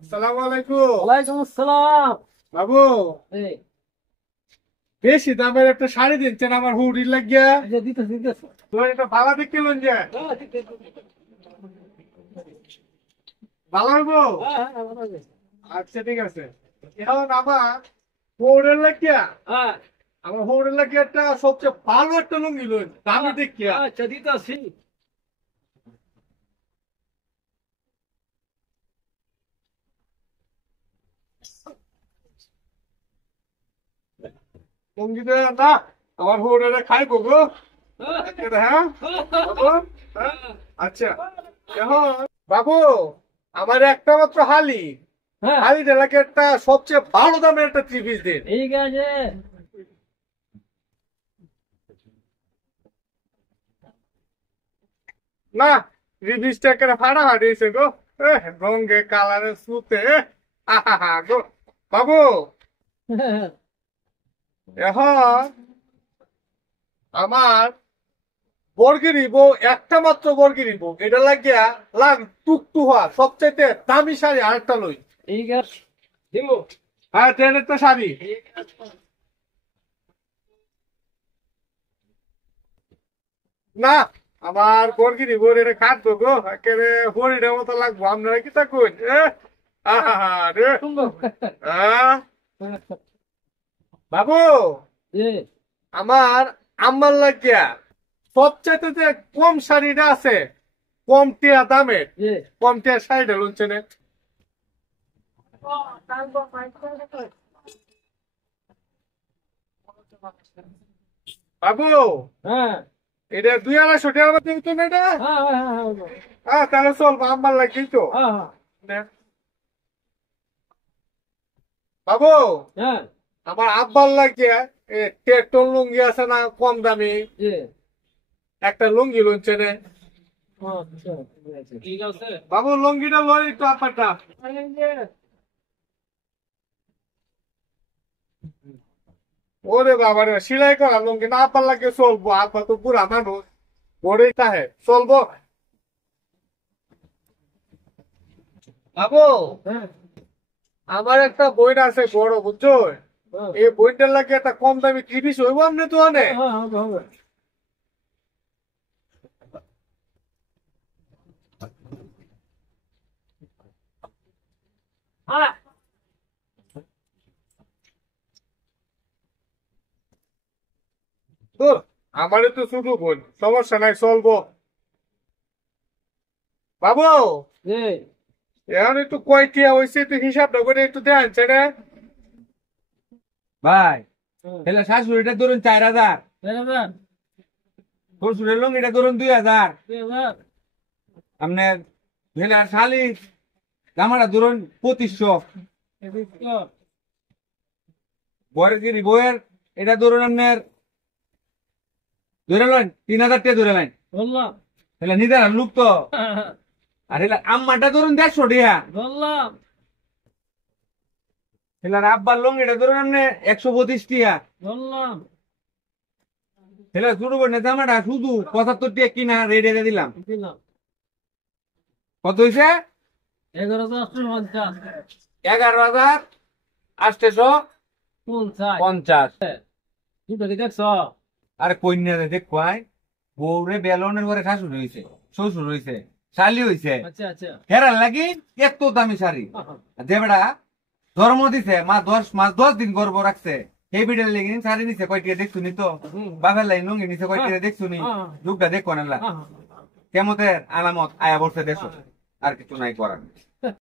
আসসালামু আলাইকুম। ওয়ালাইকুম আসসালাম। বাবু, এই বেশি দামের একটা শাড়ি দিচ্ছেন আমার হুডির লাগিয়া। যে দিতেছি দিতেছি। তো এটা ভালো দেখতে লন যে ভালো হইব। ভালো আছে। আচ্ছা ঠিক আছে। এখন আমার হুডের লাগিয়া, হ্যাঁ, আমার হুডের লাগিয়া একটা সবচেয়ে ভালো একটা লুঙ্গি লইন দামি দেখিয়া। আচ্ছা দিতেছি। লুঙ্গিটা না আমার হুডের খাইবো গো। হ্যাঁ বাবু, হ্যাঁ? আচ্ছা এখন বাবু, আমার একটা মাত্র হালি, হ্যাঁ, হালিটা লাগে একটা সবচেয়ে ভালো দামের একটা থ্রি পিস দিন। ঠিক আছে। না, রিবিসটা করে ফাড়া হারিয়েছে গো। রঙে কালারে সুতে, আহা গো। বাবু, এখন আমার বর্গি নিব, একটা মাত্র বর্গি নিব, এটা লাগিয়া লাগ টুকটুহা সবচাইতে দামি শাড়ি আরেকটা লই। ঠিক আছে দিব। হ্যাঁ, ট্রেনেরটা শাড়ি। ঠিক আছে। না, আমার বর্গি নিব, এটা কাটবো গো, একেবারে হরিণের মতো লাগবো। আপনারা কি তা কই? আহা রে। সুন্দর। আহ, বাবু, জি আমার আম্মার লাগিয়া সবচাইতে যে কম শাড়িটা আছে, কম টিয়া দামের, জি। কম টিয়া শাড়িটা লুনছে না। বাবু, হ্যাঁ, এটা 2-250 টাকার মধ্যে দিত না এটা? হ্যাঁ, হ্যাঁ, হ্যাঁ, তাহলে চলবো, আম্মার লাগি তো। হ্যাঁ, হ্যাঁ, নে। বাবু, হ্যাঁ, আমার আব্বার লাগিয়া টেকটন লুঙ্গি আছে না কম দামি, জি। একটা লুঙ্গি লুনছে না। আচ্ছা, ঠিক আছে। বাবু, লুঙ্গিটা লই একটু আপনারটা। এই যে, ওরে বাবা রে, সিলাই করা লুঙ্গি না আব্বার লাগে চলবো? আব্বা তো বুড়া মানুষ, পরেই তাহে চলবো। বাবু, হ্যাঁ, আমার একটা বই আছে বড়, বুঝছো? হ্যাঁ, এই বইটার লাগে একটা কম দামি টিভি হইব আপনি তো অনেক। হ্যাঁ, হবে, হবে। হ্যাঁ, তো আমারই তো ছোট বোন, সমস্যা নাই চলবো। বাবু, জি। এখন একটু কয়টিয়া হয়েছে একটু হিসাবটা করে একটু দেন ছেড়ে। ভাই, হ্যাঁ, তাহলে শাশুড়িটা ধরুন 4,000, বেরোবেন? শ্বশুরের লঙ্গিটা ধরুন 2,000, বেরোবেন? আপনার হেলে শালি জামাটা ধরুন 2,500, এদিকে। বরের গিরি বইয়ের এটা ধরুন আপনার ধরে নেন 3,000 টাকা ধরে নেন। বললাম। তাহলে নিদার লোক তো। আর হেলে আম্মাটা ধরুন 150 টাকা, বললাম। হেলে আব্বার লঙ্গিটা ধরুন আপনি 125 টাকা, বললাম। হেলে ছোট বোনের জামাটা শুধু 75 টাকা কিনা রেডি দিলাম। দিলাম। কত হয়েছে? 11,850। 11,850। কোন চাই? দুটো কি দেখছ? আরে কন্যা দেখবাই, বউরে বেলনের ঘরে শাশুড়ি হয়েছে, শ্বশুর হয়েছে, শালি হয়েছে, আচ্ছা, আচ্ছা। হেরার লাগি এত দামি শাড়ি। আর যে বেড়া ধর্ম দিছে, মা 10 দিন গর্ব রাখছে, সেই বিড়ের লেগে শাড়ি নিছে কয়টিয়া দেখছু নি তো? বাপের লাইন লুঙ্গি নিছে কয়টিয়া দেখছু নি? যুগটা দেখো না, কেমতের আলামত আয়া বলছে দেশ, আর কিছু নাই করার।